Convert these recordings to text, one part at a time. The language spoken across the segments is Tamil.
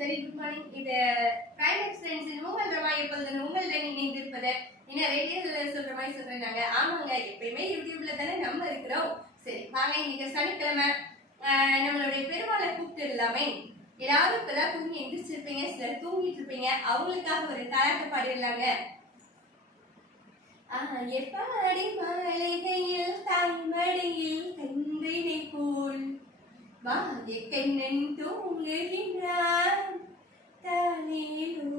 Very good morning. இது பிரைம் எக்ஸ்பீரியன்ஸ் உங்கள் ரமா எப்பொழுது உங்களுடன் இணைந்திருப்பது என்ன ரேடியோல சொல்ற மாதிரி சொல்றாங்க. ஆமாங்க, எப்பயுமே யூடியூப்ல தானே நம்ம இருக்கிறோம். சரி வாங்க, இன்னைக்கு சனிக்கிழமை நம்மளுடைய பெருமாளை கூப்பிட்டு இல்லாமே எல்லாரும் இப்பதான் தூங்கி எந்திரிச்சிருப்பீங்க, சிலர் தூங்கிட்டு இருப்பீங்க. அவங்களுக்காக ஒரு தாராட்டு பாடிடலாங்க. எப்பாடி மாளிகையில் தாய்மடியில் கன்றினை போல் கண்ணன் தூங்குகின்றான் தானேலோ.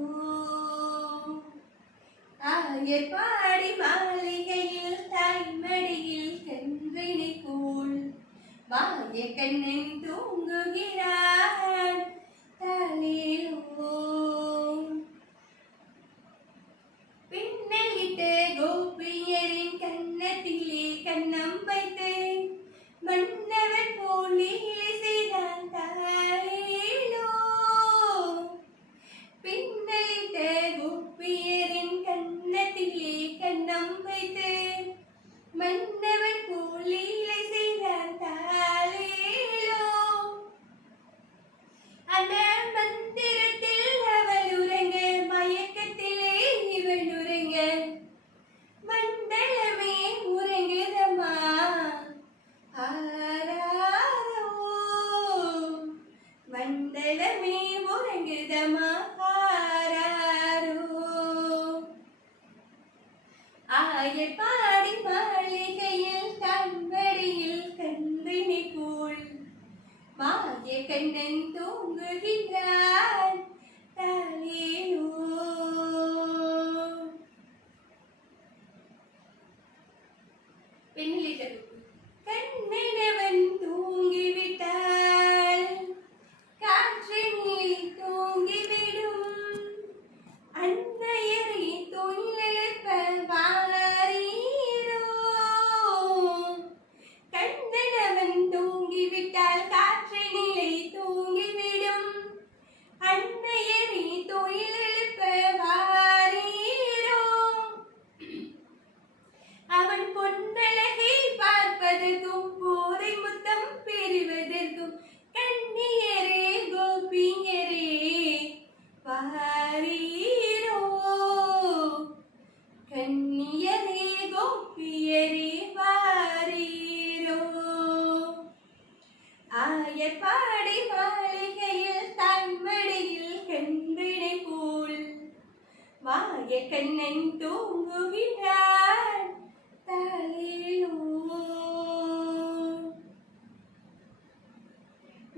எப்பாடி மாளிகையில் தாய்மடியில் கன்றினை போல் கண்ணன் தூங்குகிறான் தானேலோ. பின்னலிட்டு கோபியரின் கன்னத்திலே கண்ணம் வைத்து மன்னவன் போலி செய்தான் தாளேலோ. பின்னலிட்ட கோபியரின் கன்னத்திலே கண்ணம் வைத்து மன்னவன் போலி செய்தான் தாளேலோ. அந்த மந்திரத்தில் அவள் உறங்க, மயக்கத்திலே இவள் உறங்க, மண்டலமே உறங்குதம்மா ஆராரோ. மண்டலமே உறங்குதம்மா ஆராரோ. ஆயப்பாடி மாளிகையில் கண்மடியில் கன்றினை போல் கண்ணன் தூங்குகின்றான் தானேலோ. பெண்ணிலிட்டது கண்ணனவன் தூங்கிவிட்டால் காற்றினில் தூங்கிவிடும் அன்னையரை தொழிலெழுப்ப வாரீரோ. கண்ணனவன் தூங்கிவிட்டால் காற்றினிலை தூங்கிவிடும் அன்னையரை தொழிலெழுப்ப வாரீரோ. அவன் பொன்னழகை பார்ப்பதற்கும் போதை முத்தம் பெறுவதற்கும் கண்ணியரே கோபியரே வாரீரோ. கண்ணியரே கோபியரே வாரீரோ. ஆயப்பாடி மாளிகையில் தன்மடியில் கன்றினை போல் கண்ணன் தூங்குகின்றான் தாளேலோ.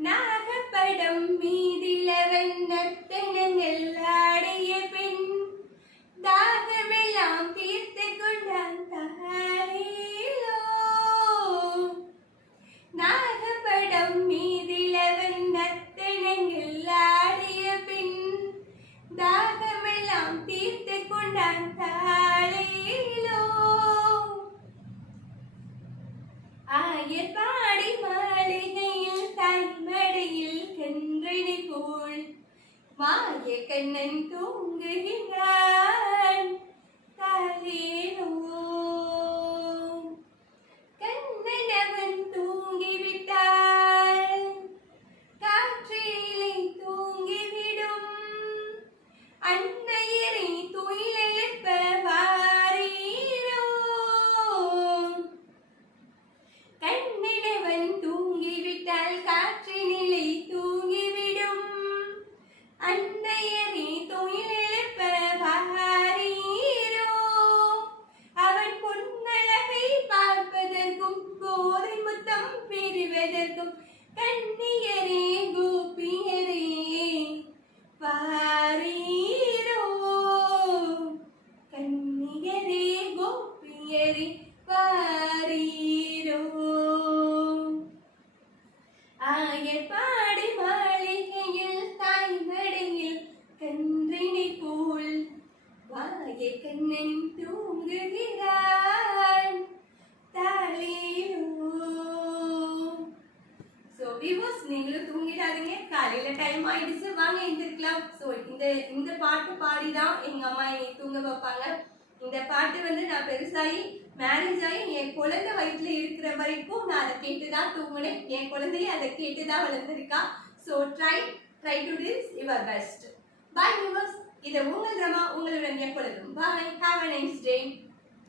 நாகப்படம் மீதிலவன் நர்த்தனங்கள் ஆடிய பின் தாகமெல்லாம் தீர்த்து கொண்டான் தாளேலோ. நாகப்படம் மீதிலவன் நர்த்தனங்கள் ஆடிய பின் தாகமெல்லாம் தீர்த்து கொண்டான் தாளேலோ. ஆயப்பாடி மாளிகையில் தாய்மடியில் கன்றினை போல் கண்ணன் தூங்குகின்றான் தாளேலோ. கண்ணனவன் தூங்கிவிட்டால் காற்றிலே தூங்கிவிடும் அன்னையரை தொழிலெழுப்ப வாரீரோ. கண்ணனவன் தூங்கிவிட்டால் காற்றினிலை தூங்கிவிடும் அன்னையரை தொழிலெழுப்ப வாரீரோ. அவன் பொன்னழகை பார்ப்பதற்கும் போதை முத்தம் பெறுவதற்கும் கண்ணியரே கோபியரே வாரீரோ. கண்ணியரே கோபியரே வாரீரோ. ஆயப்பாடி மாளிகையில் தாய்மடியில் கன்றினை போல் கண்ணன் தூங்குகிறான் தாளேலோ. சோ வியூவர்ஸ், நீங்களும் தூங்கிடாதீங்க. காலையில டைம் ஆயிடுச்சு, வாங்க எந்திரிக்கலாம். சோ இந்த பாட்டு பாடிதான் எங்க அம்மா என்னை தூங்க வைப்பாங்க. இந்த பாட்டு வந்து நான் பெருசாகி மேரேஜ் ஆகி என் குழந்தை வயிற்றுல இருக்கிற வரைக்கும் நான் அதை கேட்டுதான் தூங்கினேன். என் குழந்தைய அதை கேட்டுதான் வளர்ந்துருக்கா. So try try to this your best. Bye viewers, இது உங்கள் ரமா, உங்களுடன் எப்பொழுதும். Bye, have a nice day.